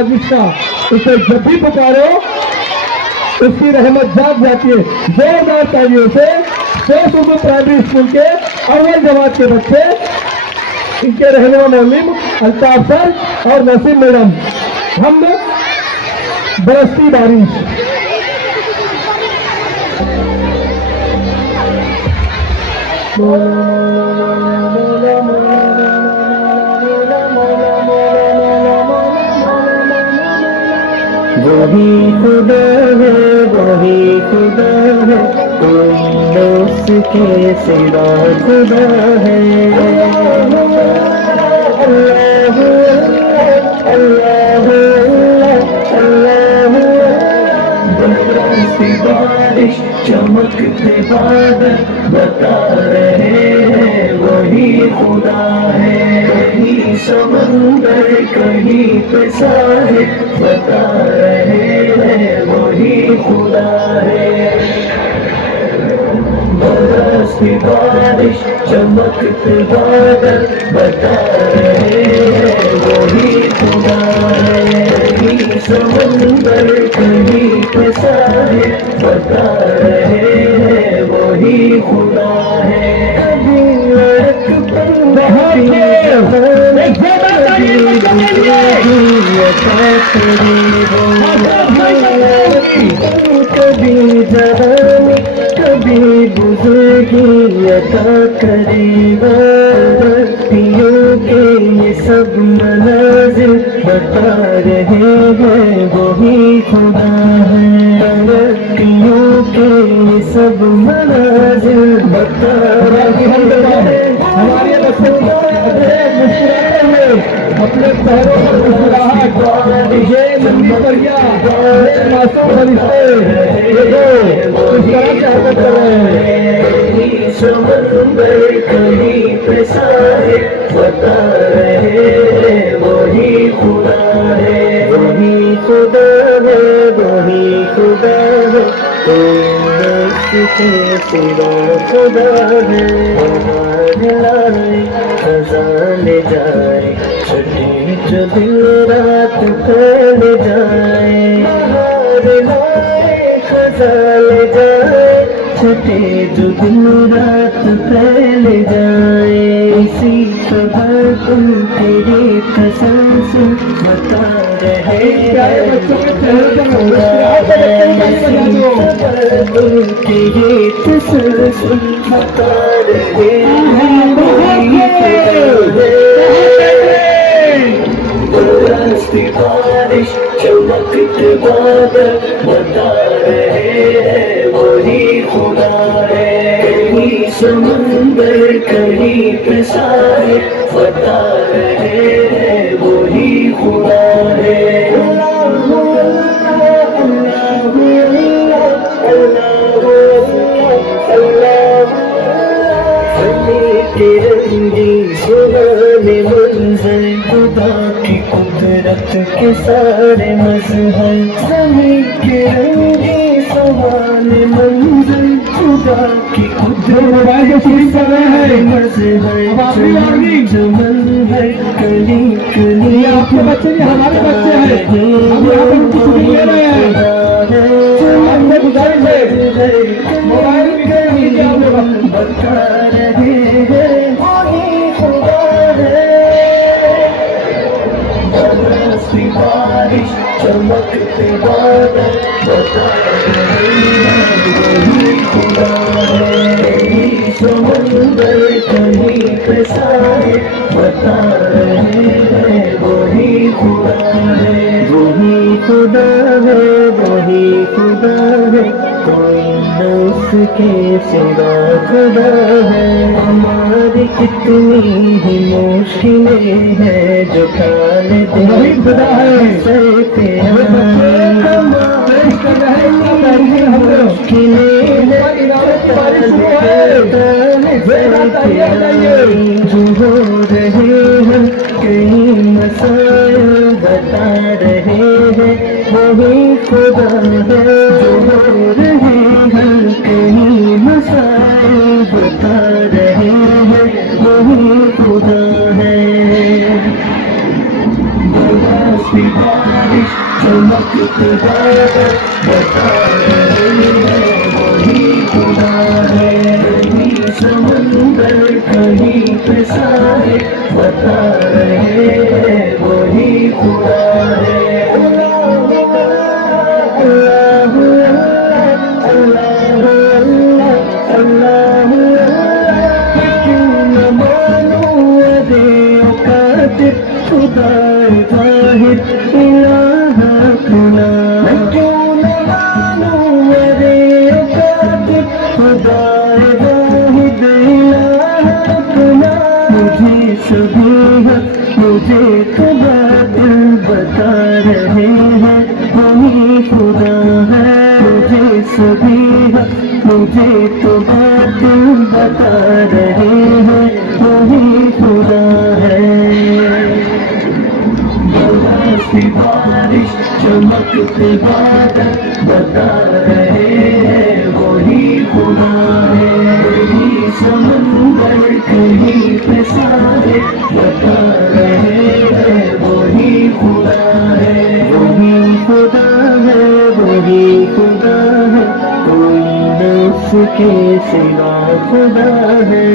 नवाजिश का, उसे जब भी पुकारो उसकी रहमत जाग जाती है। जोरदार तालियों से शेष उर्दू प्राइमरी स्कूल के अव्वल जमात के बच्चे, इनके रहनुमा मौलिम अल्ताफ सर और नसीम मैडम। हम बरसती बारिश वही खुदा है, वही खुदा है, कोई दोस्त के सिवा खुदा है। बरसती बारिश चमकते बादल बता रहे हैं वही खुदा है। कहीं समंदर कहीं पे साहिल बता रहे हैं वही खुदा है। बरसती बारिश चमकते बादल बता रहे हैं वही खुदा है। कहीं समंदर कहीं पे साहिल बता रहे हैं वही खुदा है। कभी कभी जवानी कभी बुजुर्गी अता करीबा, धरतियों के ये सब मनाजिर बता रहे हैं वही खुदा है। धरतियों के ये सब मनाजिर बता रहे हैं हमारे बच्चे मुस्कुराते हुए अपने पैरों पर मुस्कुराहट, ये नन्ही परिया, ये मासूम फरिश्ते, ये दो मुस्कुराते हरकत कर रहे हैं। समंदर कहीं पे साहिल बता रहे हैं वही खुदा है। वही खुदा है, वही खुदा है, कोई के सिवा खुदा है। खजाने जाए छठी जो दिन रात फैल जाए, खजाने जाए छठी जो दिन रात फैल जाए। इसी तरह तुम तेरी कसम से बता रहे हैं तेरी तसल्सल बता रहे हैं बरसती बारिश चमकते बादल बता रहे हैं वही खुदा है। कहीं समंदर कहीं पे साहिल बता रहे हैं वही खुदा है। तिरंगी सुहाने मंजर खुदा की कुदरत के सारे मज़हर। ज़मीं के रंगी सुहाने मंजर खुदा की कुदरत के मज़हर। चमन है कली कली, आपके बच्चे नहीं हमारे बच्चे हैं, हम यहाँ पर उनकी छुट्टी ले रहे हैं। आपसे गुजारिश है मोबाइल बता रहे हैं वही खुदा है। बरसती बारिश चमकते बादल बता रहे हैं वही खुदा है। कहीं समंदर कहीं पे साहिल बता रहे हैं वही खुदा है। वही खुदा है, वही खुदा है, कोई न उसके सिवा खुदा है। हमारी कितनी ही मुश्किलें हैं जो टाल दे वही खुदा है। सर पे जो हो रहे हैं कई मसाइल बता रहे हैं वही खुदा है। जो हो रहे हैं कई मसाइल बता रहे हैं वही खुदा है। बरसती बारिश बारिश चमकते बादल बता रहे हैं वही खुदा है। कहीं समंदर कहीं पे सारे बता रहे हैं वही खुदा है। खुदाए वाहिद इलाह अपना क्यों न मानूं अरे कातिब खुदाए वाहिद इलाह अपना। मुझे सभी मुझे तो बातिल बता रहे हैं वही खुदा है। मुझे सभी मुझे तो बातिल बता रहे हैं वही खुदा है। बरसती बारिश चमकते बादल बता रहे हैं वही खुदा है। कहीं समंदर कहीं पे सारे बता रहे हैं वही खुदा है। वही खुदा है वही खुदा है कोई न उसके सिवा खुदा है।